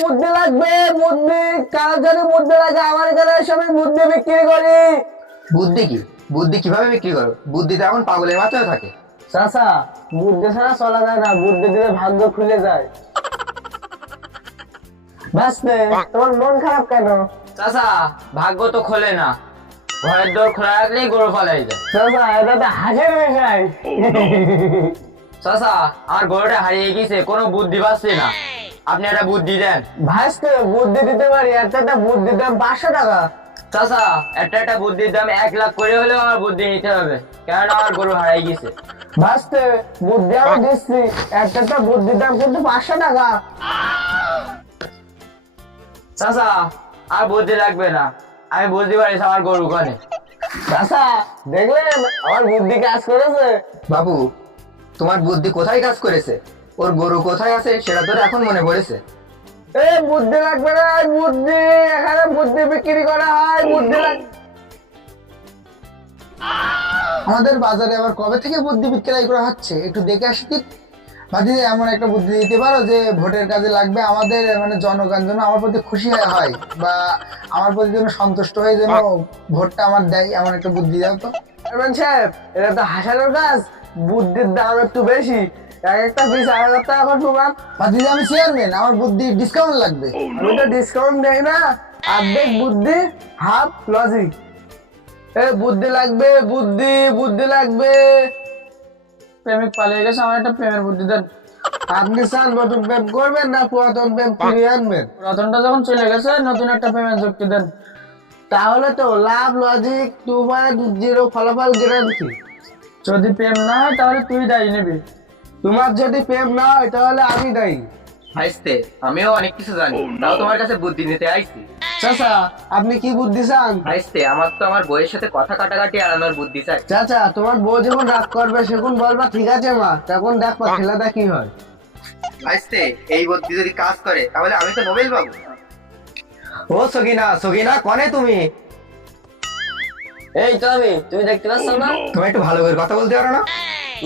বুদ্ধি লাগবে, বুদ্ধি। কারো যদি বুদ্ধি লাগে আমার এখানে এসে আমি বুদ্ধি বিক্রি করি। বুদ্ধি কি? বুদ্ধি কিভাবে বিক্রি করো? বুদ্ধি তো এখন পাগলের মাথায় থাকে। চাচা, বুদ্ধি ছাড়া চলা যায় না, বুদ্ধি দিলে ভাগ্য খুলে যায়। ভাসতে, তোমার মন খারাপ কেন? চাচা, ভাগ্য তো খোলে না, ঘরের দোর খোলা রাখলেই গরু পালাই যায়। চাচা, এটা তো হাসির বিষয়। চাচা, আমার গরুটা হারিয়ে গেছে, কোনো বুদ্ধি পাচ্ছি না, আপনি একটা বুদ্ধি দেন। ভাসতে, বুদ্ধি দিতে পারি, একটা বুদ্ধির দাম 500 টাকা। চাচা, একটা বুদ্ধির দাম 1 লাখ করে হলেও আমার বুদ্ধি নিতে হবে, কেননা আমার গরু হারাই গেছে। ভাসতে, বুদ্ধি আমি দিচ্ছি, একটা বুদ্ধির দাম কিন্তু 500 টাকা। চাচা, আর বুদ্ধি লাগবে না, আমি বুঝতে পারিস আমার গরু কানে। চাচা, দেখলেন আমার বুদ্ধি কাজ করেছে। বাবু, তোমার বুদ্ধি কোথায় কাজ করেছে? ওর গরু কোথায় আছে সেটা তোর এখন মনে পড়েছে? এই বুদ্ধি লাগবে না, বুদ্ধি এখানে বুদ্ধি বিক্রি করা হয়, বুদ্ধি আমাদের বাজারে আবার কবে থেকে বুদ্ধি বিক্রয় করা হচ্ছে একটু দেখে আসি কি। ভাবছি যে এমন একটা বুদ্ধি দিতে পারো যে ভোটের কাজে লাগবে, আমাদের মানে জনগণ যেন আমার প্রতি খুশি হয় বা আমার প্রতি যেন সন্তুষ্ট হয়ে যেন ভোটটা আমার দেয়, এমন একটা বুদ্ধি দাও তো। চেয়ারম্যান সাহেব, এটা তো হাসানোর কাজ, বুদ্ধির দাম একটু বেশি, একটা পিস 1000 টাকা করে তোমার। ভাবছি যে আমি চেয়ারম্যান, আমার বুদ্ধি ডিসকাউন্ট লাগবে। আমি তো ডিসকাউন্ট দেই না, অর্ধেক বুদ্ধি হাফ লজিক। বুদ্ধি লাগবে, বুদ্ধি বুদ্ধি লাগবে। প্রেমিক পালিয়ে গেছে, আমার একটা প্রেমের বুদ্ধি দেন। আপনি চান নতুন প্রেম করবেন না পুরাতন প্রেম ফিরিয়ে আনবেন? পুরাতনটা যখন চলে গেছে নতুন একটা প্রেমের যুক্তি দেন। তাহলে তো লাভ লজিক 2.0 ফলাফল গ্যারান্টি। যদি প্রেম না হয় তাহলে তুই দায়ী নিবি, তোমার যদি প্রেম না হয় তাহলে আমি দায়ী। হাসতে, আমিও অনেক কিছু জানি, তাও তোমার কাছে বুদ্ধি নিতে আইছি। চাচা, আপনি কি বুদ্ধি চান? হাসতে, আমার তো আমার বইয়ের সাথে কথা কাটাকাটি এড়ানোর বুদ্ধি চাই। চাচা, তোমার বউ যখন রাগ করবে সেখন বলবা ঠিক আছে মা, তখন দেখবা খেলাটা কি হয়। হাসতে, এই বুদ্ধি যদি কাজ করে তাহলে আমি তো নোবেল পাবো। ও সগিনা, সগিনা কনে তুমি? এই তো আমি, তুমি দেখতে পাচ্ছ না? তুমি একটু ভালো করে কথা বলতে পারো না?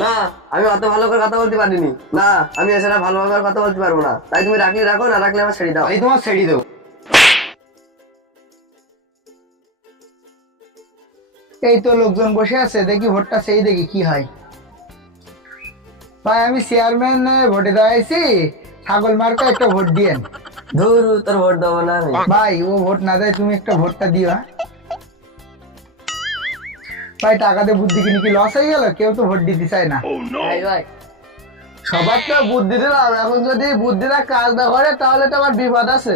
না, আমি অত ভালো করে কথা বলতে পারিনি। না, আমি এছাড়া ভালোভাবে আর কথা বলতে পারবো না, তাই তুমি রাখলে রাখো, না রাখলে আমার ছেড়ে দাও। এই তোমার ছেড়ে দেবো। এই তো লোকজন বসে আছে, দেখি ভোটটা সেই দেখি কি হয়। ভাই, আমি চেয়ারম্যান ভোটে দাঁড়াইছি, ছাগল মার্কা একটা ভোট দিয়েন। ধুর, তোর ভোট দেবো না আমি। ভাই, ও ভোট না দেয়, তুমি একটা ভোটটা দিও। হ্যাঁ ভাই, টাকাতে বুদ্ধি কিনে কি লস হয়ে গেল? কেউ তো ভোট দিতে চায় না। ভাই, সবার তো বুদ্ধি দিলাম, এখন যদি বুদ্ধিটা কাজ না করে তাহলে তো আমার বিপদ আছে।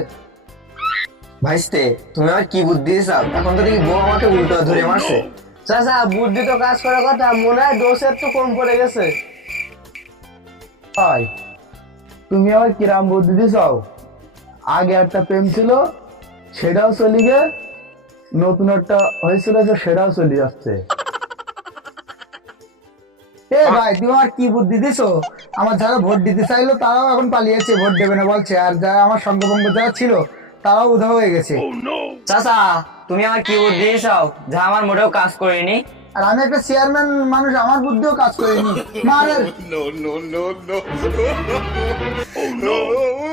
ভাইস্তে, তুমি আমার কি বুদ্ধি দিছাও? এখন তো দেখি বউ আমাকে উল্টো ধরে মারছে। চাচা, বুদ্ধি তো কাজ করার কথা, মনে হয় দোষের তো কম পড়ে গেছে। ভাই, তুমি আবার কিরাম বুদ্ধি দিছাও? আগে একটা প্রেম ছিল, সেটাও চলে গে, নতুন একটা হয়েছিল যে সেটাও চলে যাচ্ছে। এ ভাই, তুমি আমার কি বুদ্ধি দিছো? আমার যারা ভোট দিতে চাইলো তারাও এখন পালিয়েছে, ভোট দেবে না বলছে, আর যারা আমার সঙ্গভঙ্গ যারা ছিল তারাও উধাও হয়ে গেছে। চাচা, তুমি আমার কি বুদ্ধি দিয়েছাও যা আমার মোটেও কাজ করেনি? আর আমি একটা চেয়ারম্যান মানুষ, আমার বুদ্ধিও কাজ করেনি। মারের